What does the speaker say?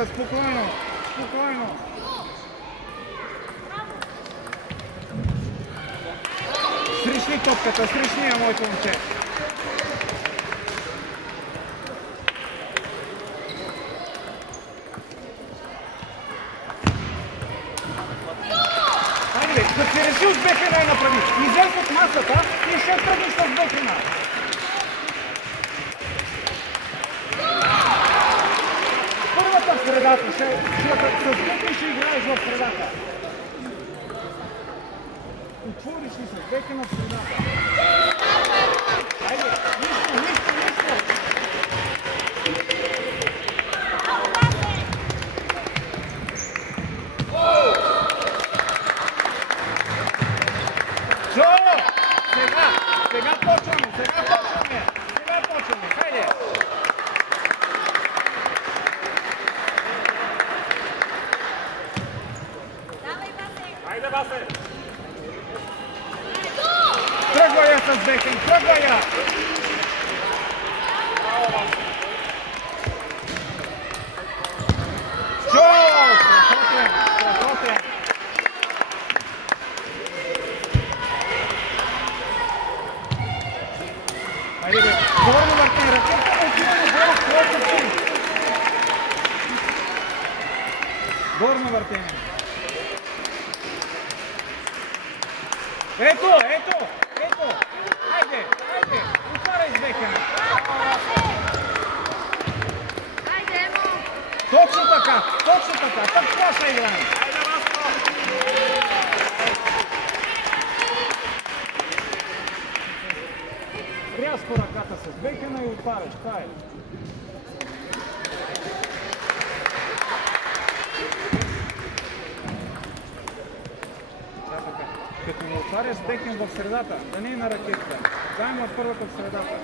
топката, спокойно, спокойно. Срещни топката, срещни я, моето момче. Айде, да си реши от бекена и направи. Излез от масата и ще тръгнеш с бекена. Първата в средата, с бекена ще играеш в средата. Отвориш ли с бекена в средата? Айде, нищо. Сега почваме. Хайде! Хайде, Васе! Тръгва я с бекен, тръгва я! Страхотен! Айде бе, горно въртене, ръката отиваме горе, горно въртене. Ето! Айде! Отваряй с бекена. Точно така! Так това ще играем. Рязко ръката с бекена и отваряш. Това е. Като му отваряш бекен в средата, да не е на ракетата. Дай му от първата в средата.